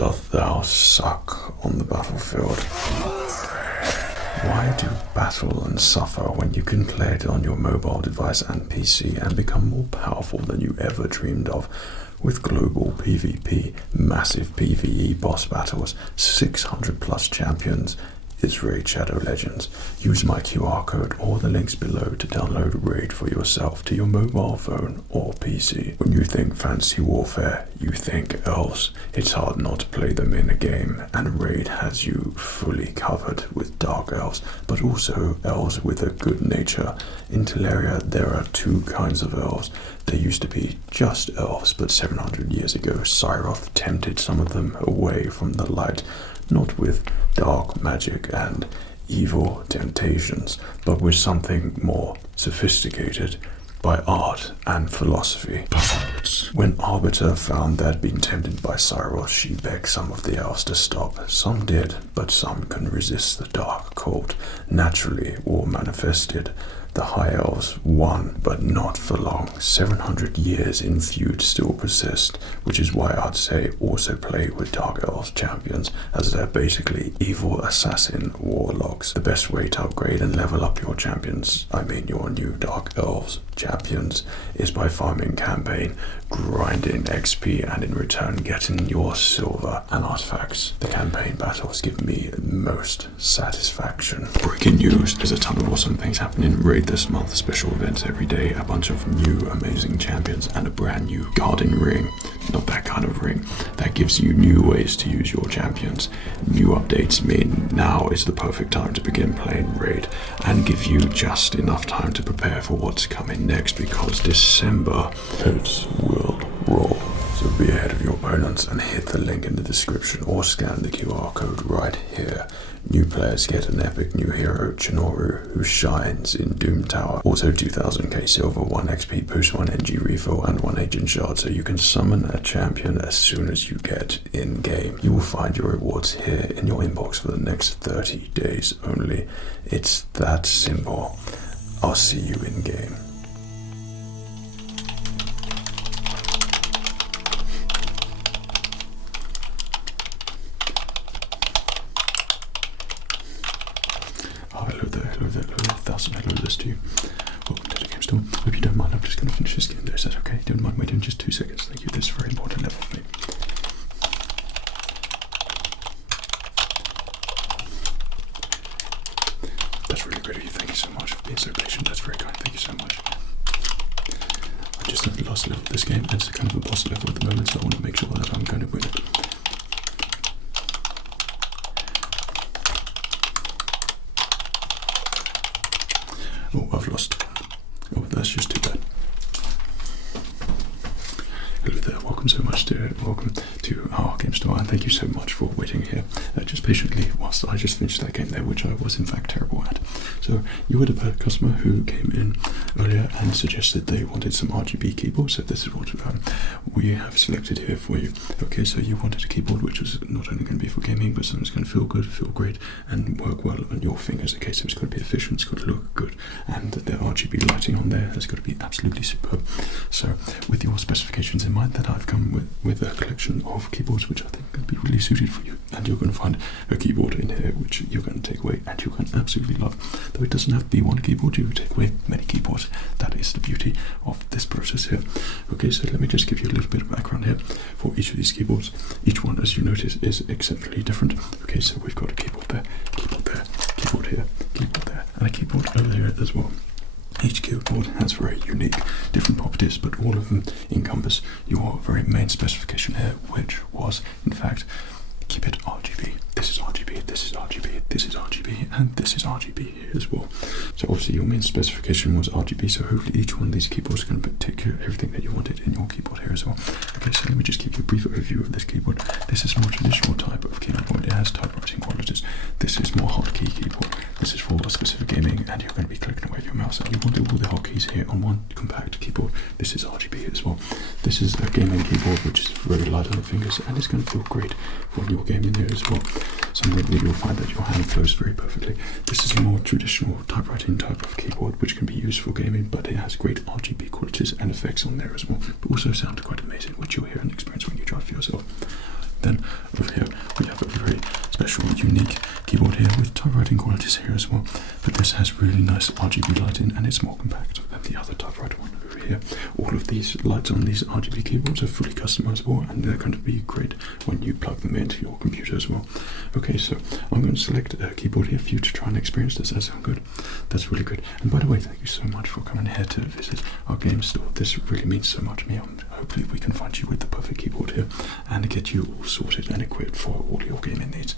doth thou suck on the battlefield? Why do battle and suffer when you can play it on your mobile device and PC and become more powerful than you ever dreamed of? With global PvP, massive PvE boss battles, 600 plus champions, is Raid Shadow Legends. Use my QR code or the links below to download Raid for yourself to your mobile phone or PC. When you think fancy warfare, you think elves. It's hard not to play them in a game, and Raid has you fully covered with dark elves, but also elves with a good nature. In Teleria, there are two kinds of elves. There used to be just elves, but 700 years ago, Cyroth tempted some of them away from the light, not with dark magic and evil temptations, but with something more sophisticated, by art and philosophy. When Arbiter found they'd been tempted by Cyroth, she begged some of the elves to stop. Some did, but some couldn't resist the dark cold. Naturally, war manifested. The High Elves won, but not for long. 700 years in feud still persist, which is why I'd say also play with Dark Elves champions, as they're basically evil assassin warlocks. The best way to upgrade and level up your champions, I mean your new Dark Elves champions, is by farming campaign, grinding XP, and in return getting your silver and artifacts. The campaign battles give me most satisfaction. Breaking news, there's a ton of awesome things happening in Raid this month. Special events every day, a bunch of new amazing champions, and a brand new garden ring. Not that kind of ring. That gives you new ways to use your champions. New updates mean now is the perfect time to begin playing Raid, and give you just enough time to prepare for what's coming next, because December heads will roll. So be ahead of your opponents and hit the link in the description or scan the QR code right here. New players get an epic new hero, Chinoru, who shines in Doom Tower. Also 2000k silver, 1 XP boost, 1 NG refill, and 1 agent shard, so you can summon a champion as soon as you get in game. You will find your rewards here in your inbox for the next 30 days only. It's that simple. I'll see you in game. Hello this to you. Welcome to the game store. Hope you don't mind, I'm just going to finish this game there. Is that okay? Don't mind waiting just 2 seconds. Thank you. This is a very important level for me. That's really great of you. Thank you so much for being so patient. That's very kind. Thank you so much. I'm just at the last level of this game. It's kind of a boss level at the moment, so I want to make sure that I'm going to win it. Oh, I've lost. Oh, that's just too bad. Hello there, welcome to our game store, and thank you so much for waiting here just patiently whilst I just finished that game there, which I was in fact terrible at. So you had a customer who came in earlier and suggested they wanted some RGB keyboards, so this is what we have selected here for you. Okay, so you wanted a keyboard which was not only going to be for gaming, but something that's going to feel good, feel great, and work well on your fingers. Okay, so it's got to be efficient, it's got to look good, and the RGB lighting on there has got to be absolutely superb. So with your specifications in mind, that I've come with a collection of keyboards which I think could be really suited for you, and you're going to find a keyboard in here which you're going to take away and you're going to absolutely love. Though it doesn't have to be one keyboard, you can take away many keyboards. That is the beauty of this process here. Okay, so let me just give you a little bit of background here for each of these keyboards. Each one, as you notice, is exceptionally different. Okay, so we've got a keyboard there, keyboard here, keyboard there, and a keyboard over here as well. Each keyboard has very unique, different properties, but all of them encompass your very main specification here, which was, in fact, keep it RGB. This is RGB, this is RGB, this is RGB, and this is RGB here as well. So obviously your main specification was RGB, so hopefully each one of these keyboards is going to take care of everything that you wanted in your keyboard here as well. Okay, so let me just give you a brief overview of this keyboard. This is a more traditional type of keyboard. It has typewriting qualities. This is more hotkey keyboard. This is for specific gaming, and you're going to be clicking away with your mouse, and you want all the hotkeys here on one compact keyboard. This is RGB as well. This is a gaming keyboard which is very light on the fingers, and it's going to feel great for your gaming there as well. Something that you'll find that your hand flows very perfectly. This is a more traditional typewriting type of keyboard which can be used for gaming, but it has great RGB qualities and effects on there as well, but also sound quite amazing, which you'll hear and experience when you try for yourself. Then over here we have a very special, unique keyboard here with typewriting qualities here as well. But this has really nice RGB lighting and it's more compact than the other typewriter one over here. All of these lights on these RGB keyboards are fully customizable and they're going to be great when you plug them into your computer as well. Okay, so I'm going to select a keyboard here for you to try and experience this. That sounds good. That's really good. And by the way, thank you so much for coming here to visit our game store. This really means so much to me. Hopefully we can find you with the perfect keyboard here and get you all sorted and equipped for all your gaming needs.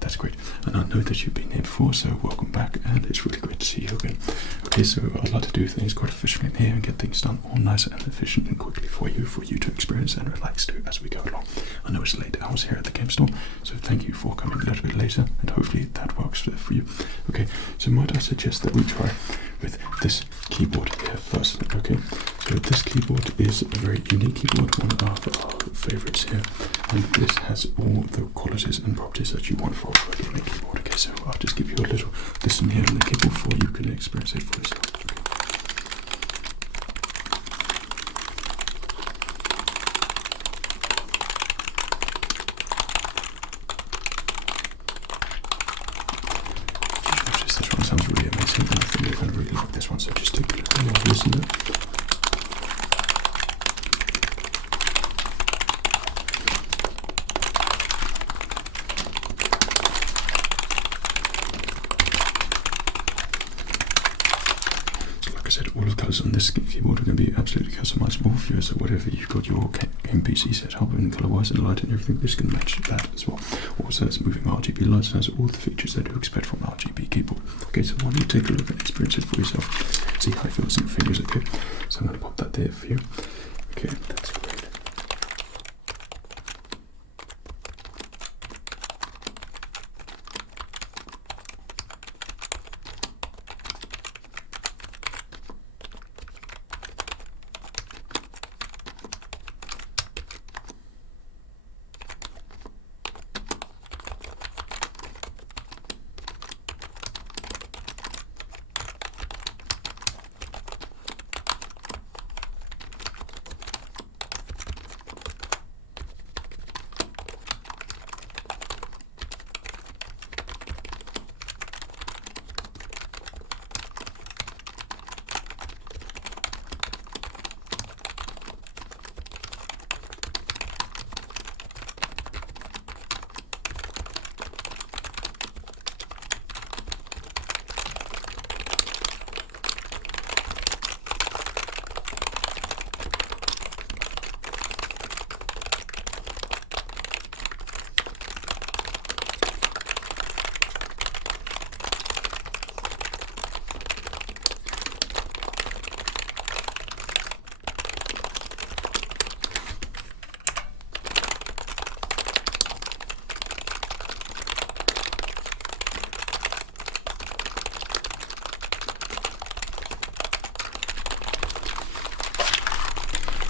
That's great. And I know that you've been here before, so welcome back, and it's really great to see you again. Okay, so I'd like to do things quite efficiently in here and get things done all nice and efficient and quickly for you to experience and relax to as we go along. I know it's late hours here at the game store, so thank you for coming a little bit later, and hopefully that works for you. Okay, so might I suggest that we try with this keyboard here first. Okay, so this keyboard is a very unique keyboard, one of our favorites here, and this has all the qualities and properties that you want for a gaming keyboard. Okay, so I'll just give you a little listen here on the keyboard before you can experience it for yourself. This one sounds really amazing, and I think you're going to really like this one, so just take a look and listen to it. All of the colours on this keyboard are going to be absolutely customizable for you, so whatever you've got your game PC set up in colour-wise and light and everything, this can match that as well. Also, it's moving RGB lights and has all the features that you expect from an RGB keyboard. Okay, so why don't you take a look and experience it for yourself, see how it feels in your fingers. Okay, so I'm going to pop that there for you. Okay, that's great.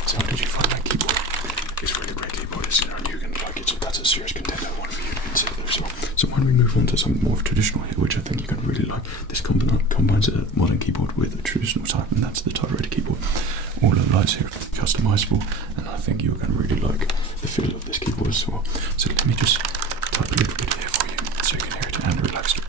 So how did you find that keyboard? It's a really great keyboard, isn't it? And you're going to like it, so that's a serious contender one for you to consider as well. So why don't we move on to something more traditional here, which I think you're going to really like. This combines a modern keyboard with a traditional type, and that's the Typewriter keyboard. All the lights here are customizable, and I think you're going to really like the feel of this keyboard as well. So let me just type a little bit here for you, so you can hear it and relax to it.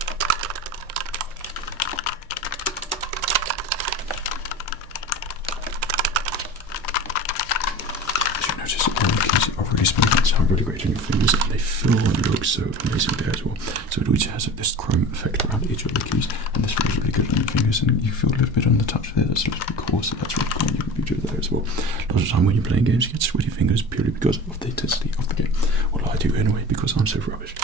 Really smooth and sound really great on your fingers, and they feel and look so amazing there as well. So it always has this chrome effect around each of the keys, and this feels really good on your fingers, and you feel a little bit on the touch there that's a little bit coarse, so that's really cool on your computer there as well. A lot of the time when you're playing games you get sweaty fingers purely because of the intensity of the game. Well, I do anyway because I'm so rubbish.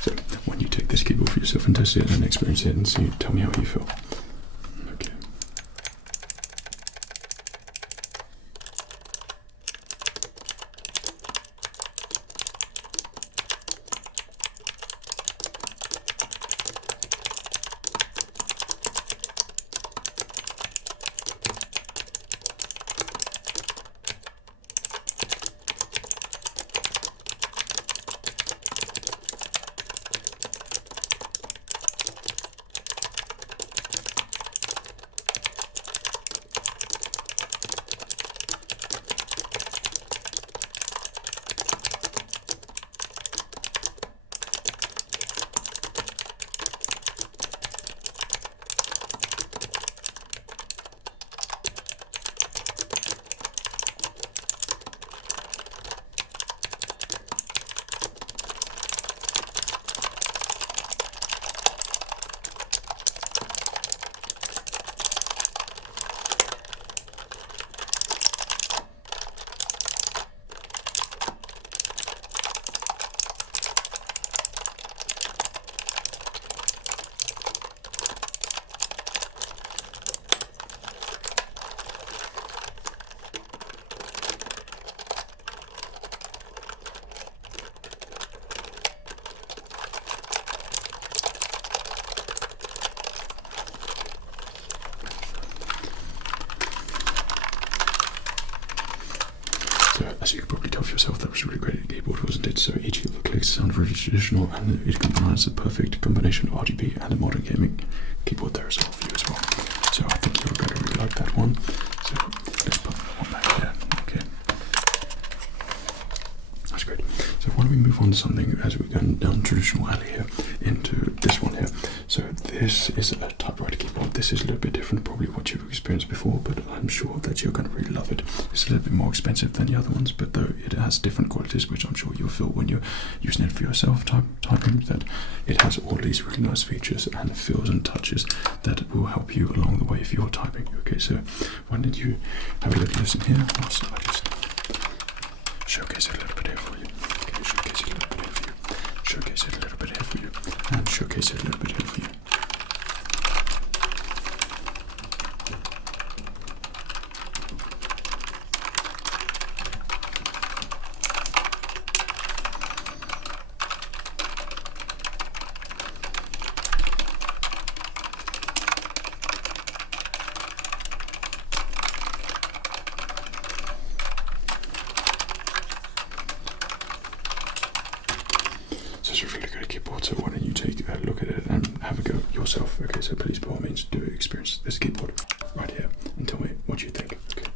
So when you take this keyboard for yourself and test it and experience it and see, tell me how you feel. Okay. as you could probably tell for yourself, that was a really great keyboard, wasn't it? So each of the clicks sound really traditional, and it combines a perfect combination of RGB and a modern gaming keyboard there as well for you as well. So I think you're going to really like that one. So let's put that one back here. Okay. That's great. So why don't we move on to something as we're going down traditional alley here into this one here. So this is a typewriter keyboard. This is a little bit different, probably what you've experienced before, but I'm sure that you're going to really love it. It's a little bit more expensive than the other ones, but though it has different qualities, which I'm sure you'll feel when you're using it for yourself typing, that it has all these really nice features and feels and touches that will help you along the way if you're typing. Okay, so why don't you have a little listen here? Also, I just showcase it a little bit here for you. Okay, showcase it a little bit here for you. Showcase it a little bit here for you. And showcase it a little bit here for you. So it's a really good keyboard, so why don't you take a look at it and have a go yourself. Okay, so please by all means do experience this keyboard right here and tell me what you think. Okay.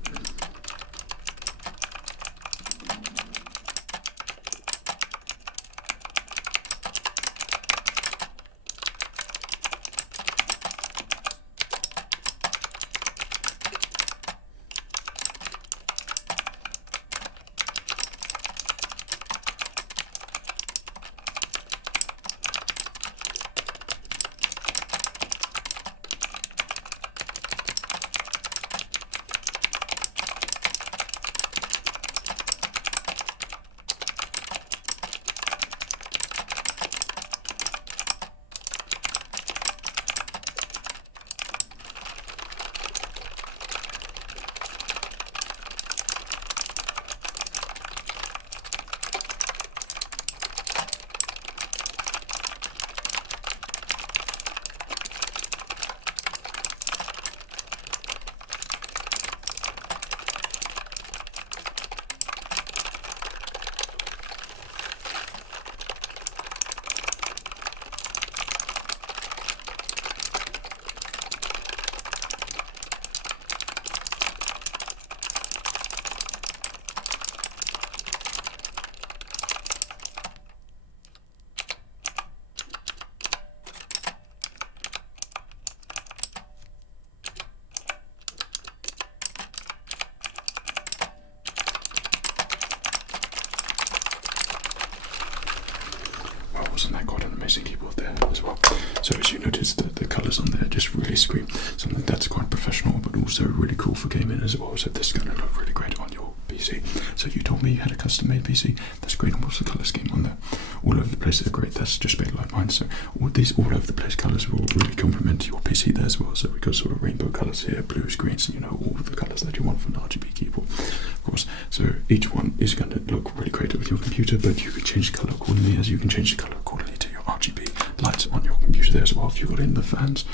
Wasn't that quite an amazing keyboard there as well? So as you notice, the colours on there just really scream something that's quite professional, but also really cool for gaming as well. So this is going to look really great on your PC. So you told me you had a custom-made PC. That's great. And what's the colour scheme on there? All over the place. They're great. That's just a bit like mine. So all these all over the place colours will really complement your PC there as well. So we've got sort of rainbow colours here, blues, greens, you know, all the colours that you want for an RGB keyboard, of course. So each one is going to look really great with your computer, but you can change the colour accordingly, as you can change the colour accordingly to your RGB lights on your computer there as well. If you've got in the fans,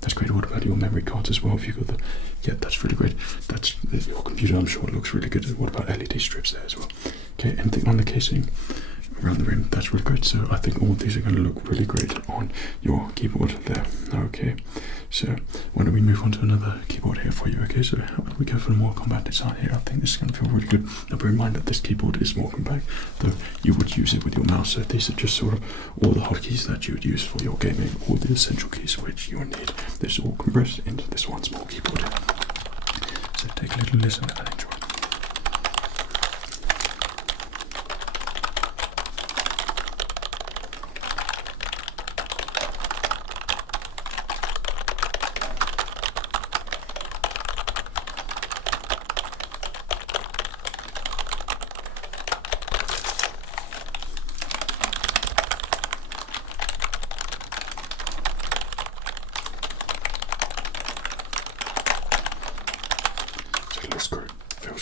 that's great. What about your memory cards as well? If you've got the, yeah, that's really great. That's your computer, I'm sure it looks really good. What about LED strips there as well? Okay, anything on the casing around the rim, that's really great. So I think all of these are going to look really great on your keyboard there. Okay, so why don't we move on to another keyboard here for you? Okay, so how about we go for a more compact design here? I think this is going to feel really good. Now bear in mind that this keyboard is more compact, though you would use it with your mouse. So these are just sort of all the hotkeys that you would use for your gaming, all the essential keys which you would need. This all compressed into this one small keyboard. So take a little listen and enjoy. Looks great, feels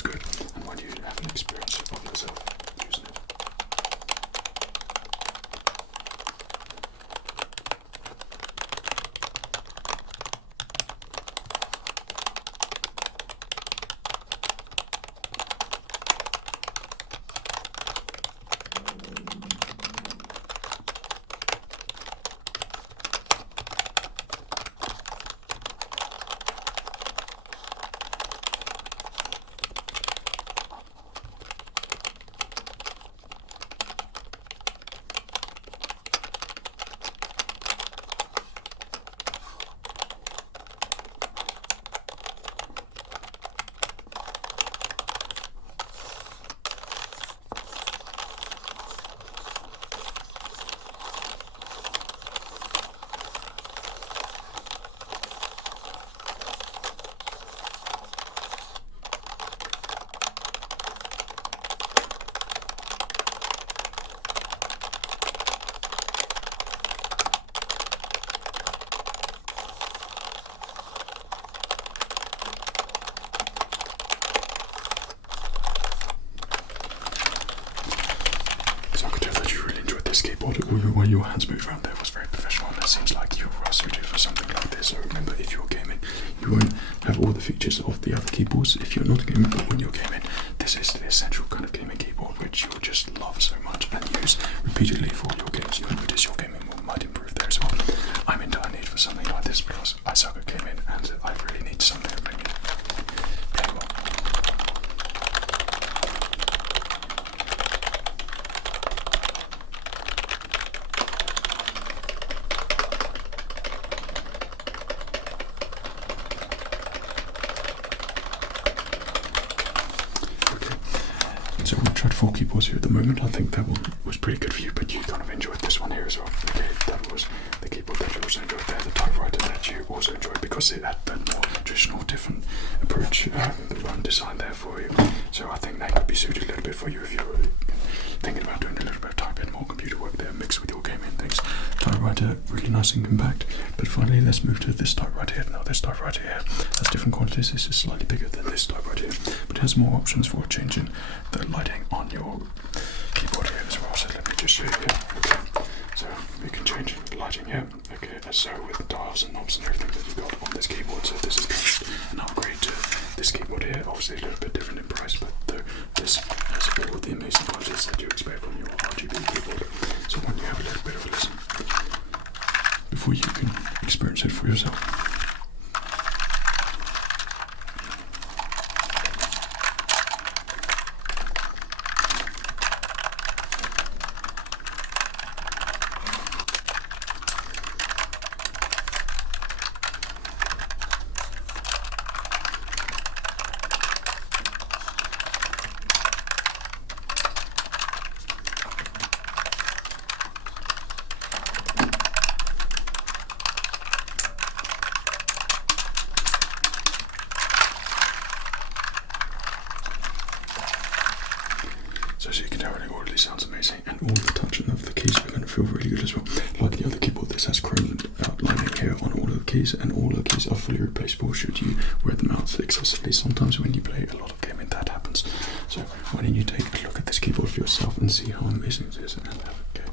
keyboard, or the way your hands moved around there was very professional, and it seems like you're well suited for something like this. So remember, if you're gaming, you won't have all the features of the other keyboards if you're not gaming, but when you're gaming, this is the essential kind of gaming keyboard which you'll just love so much and use repeatedly for your games. You'll notice your gaming might improve there as well. I'm in dire need for something like this because I suck at gaming and I really need something to make me play well. So we've tried 4 keyboards here at the moment. I think that one was pretty good for you, but you kind of enjoyed this one here as well. Okay, that was the keyboard that you also enjoyed there, the Typewriter that you also enjoyed because it had a more traditional, different approach design there for you. So I think that could be suited a little bit for you if you're thinking about doing a little bit of typing, more computer work there, mixed with your gaming things. Typewriter, really nice and compact. But finally, let's move to this Typewriter here. Now this Typewriter here has different quantities. This is slightly bigger than this Typewriter here, but it has more options for changing the lighting on your keyboard here as well. So let me just show you here. Okay. So we can change the lighting here. Okay, so with dials and knobs and everything that you've got on this keyboard. So this is an upgrade to this keyboard here. Obviously a little bit different in price, but this has all the amazing qualities that you expect from your RGB keyboard. So when you have a little bit of a listen, before you can experience it for yourself. So as you can tell, it already sounds amazing, and all the touching of the keys are going to feel really good as well. Like the other keyboard, this has chrome outlining here on all of the keys, and all the keys are fully replaceable should you wear them out excessively. Sometimes when you play a lot of gaming, that happens. So why don't you take a look at this keyboard for yourself and see how amazing it is. And okay, good.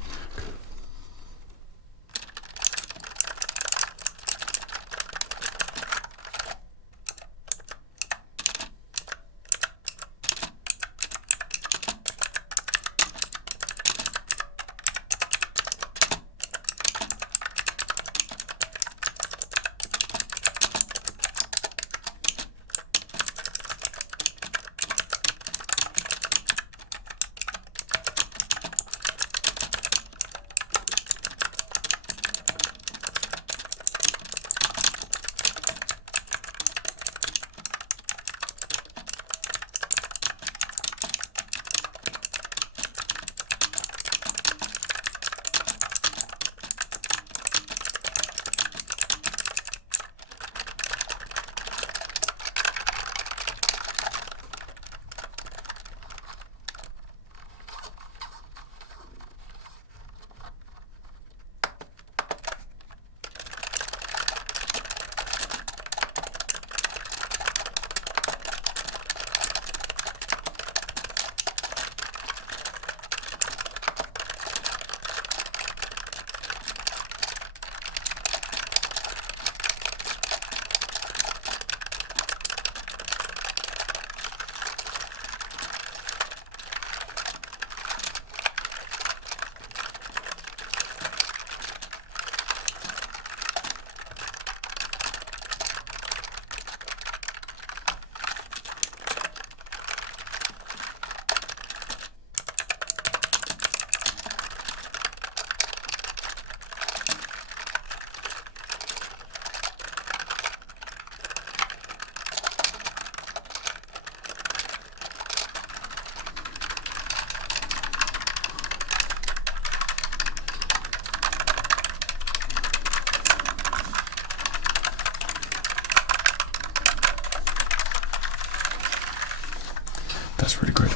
That's really great.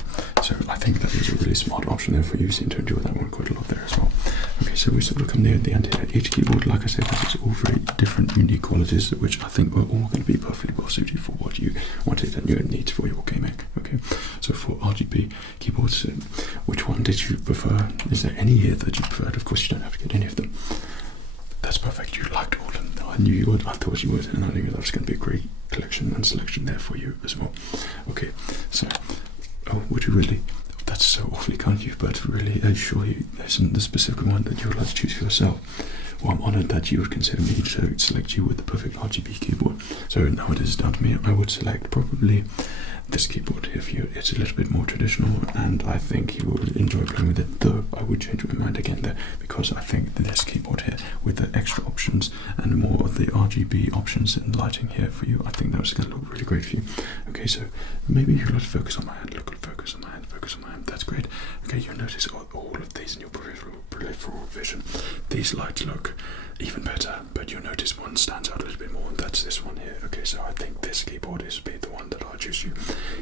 So I think that is a really smart option there for you. You seem to enjoy that one quite a lot there as well. Okay, so we sort of come near the end here. Each keyboard, like I said, has all very different, unique qualities, which I think are all going to be perfectly well suited for what you wanted and your needs for your gaming. Okay, so for RGB keyboards, which one did you prefer? Is there any here that you preferred? Of course, you don't have to get any of them. That's perfect. You liked all of them. I knew you would. I thought you would, and I knew that was going to be a great collection and selection there for you as well. Okay, so would you really? That's so awfully kind of you, but really, surely there's the specific one that you would like to choose for yourself. Well, I'm honoured that you would consider me to select you with the perfect RGB keyboard. So now it is down to me. I would select probably this keyboard here for you. It's a little bit more traditional, and I think you would enjoy playing with it, though I would change my mind again there, because I think this keyboard here with the extra options and more of the RGB options and lighting here for you, I think that was going to look really great for you. Okay, so maybe you'd like to focus on my hand. Look, focus on my hand, focus on my hand. That's great. Okay, you'll notice all of these in your peripheral vision. These lights look even better, but you'll notice one stands out a little bit more, and that's this one here. Okay, so I think this keyboard is the one that I'll choose you.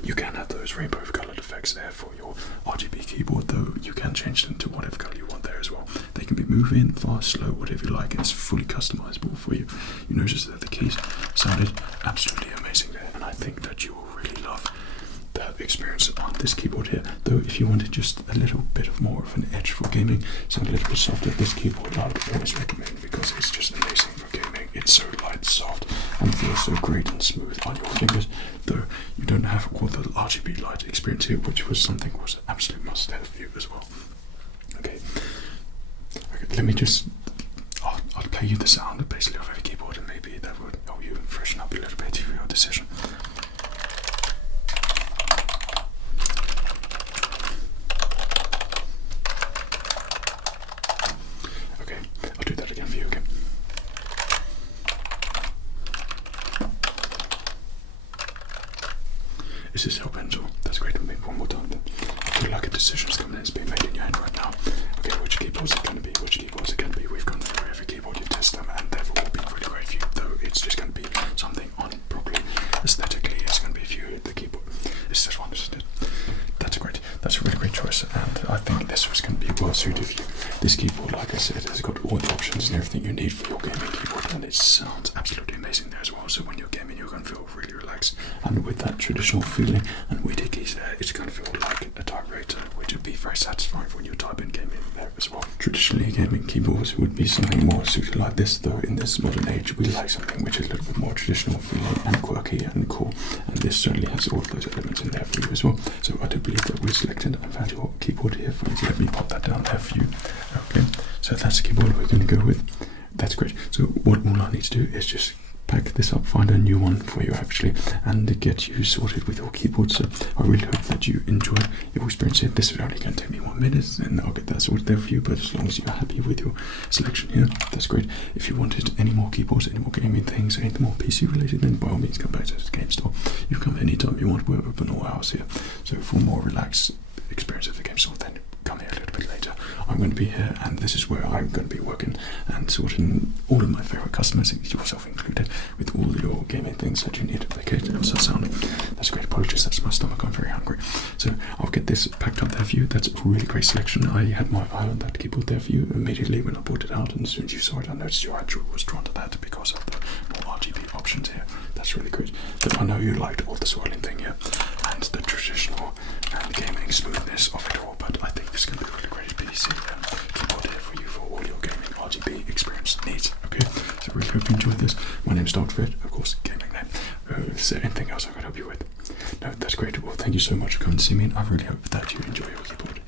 You can have those rainbow coloured effects there for your RGB keyboard, though you can change them to whatever colour you want there as well. They can be moving, fast, slow, whatever you like. It's fully customizable for you. You notice that the keys sounded absolutely amazing there, and I think that you will really love that experience on this keyboard here. Though if you wanted just a little bit of more of an edge for gaming, something a little bit softer, this keyboard I would always recommend, because it's just amazing for gaming. It's so light, soft, and feels so great and smooth on your fingers, though you don't have all the RGB light experience here, which was something was an absolute must have for you as well. Okay, let me just I'll play you the sound basically of every keyboard, and maybe that would help you freshen up a little bit for your decision. Okay, I'll do that again for you. Okay. Is this your pencil? That's great. Maybe one more time then. I feel like a decision's coming in. It's being made in your hand right now. Okay, which keyboards are going to be? Which keyboards are going to be? We've gone through every keyboard, you test them, and they've all been really great for you. Though it's just going to be something on properly. Aesthetically, it's going to be for you. The keyboard. It's this one, isn't it? That's great. That's a really great choice, and I think this was going to be well suited for you. This keyboard, like I said, has got all the options and everything you need for your gaming keyboard, and it sounds absolutely amazing there as well. So when you're gaming, you're going to feel really relaxed, and with that traditional feeling and weighted keys there, it's going to feel like a typewriter, which would be very satisfying when you type in gaming there as well. Traditionally, gaming keyboards would be something more suited like this, though in this modern age, we like something which is a little bit more traditional feeling and quirky and cool, and this certainly has all of those elements in there for you as well. So I do believe that we selected and found your keyboard here for you. So let me pop that down there for you. Okay, so that's the keyboard we're going to go with. That's great. So what all I need to do is just pack this up, find a new one for you actually, and get you sorted with your keyboard. So I really hope that you enjoy your experience here. This is only going to take me 1 minute, and I'll get that sorted there for you, but as long as you're happy with your selection here, that's great. If you wanted any more keyboards, any more gaming things, anything more PC related, then by all means come back to the game store. You can come anytime you want. We're open all hours here. So for more relaxed experience of the game store, then come here a little bit later. I'm going to be here, and this is where I'm going to be working and sorting all of my favourite customers, yourself included, with all your gaming things that you need. Okay, does that sound? That's great. Apologies, that's my stomach. I'm very hungry. So I'll get this packed up there for you. That's a really great selection. I had my eye on that keyboard there for you immediately when I brought it out, and as soon as you saw it, I noticed your actual was drawn to that because of the more RGB options here. That's really good. But I know you liked all the swirling thing here and the traditional and gaming smoothness of it all, but I think this is going to be a really great PC keyboard here for you for all your gaming RGB experience needs. Okay, so really hope you enjoyed this. My name's Dr. Fred, of course, gaming name. Is there anything else I could help you with? No, that's great. Well, thank you so much for coming to see me, and I really hope that you enjoy your keyboard.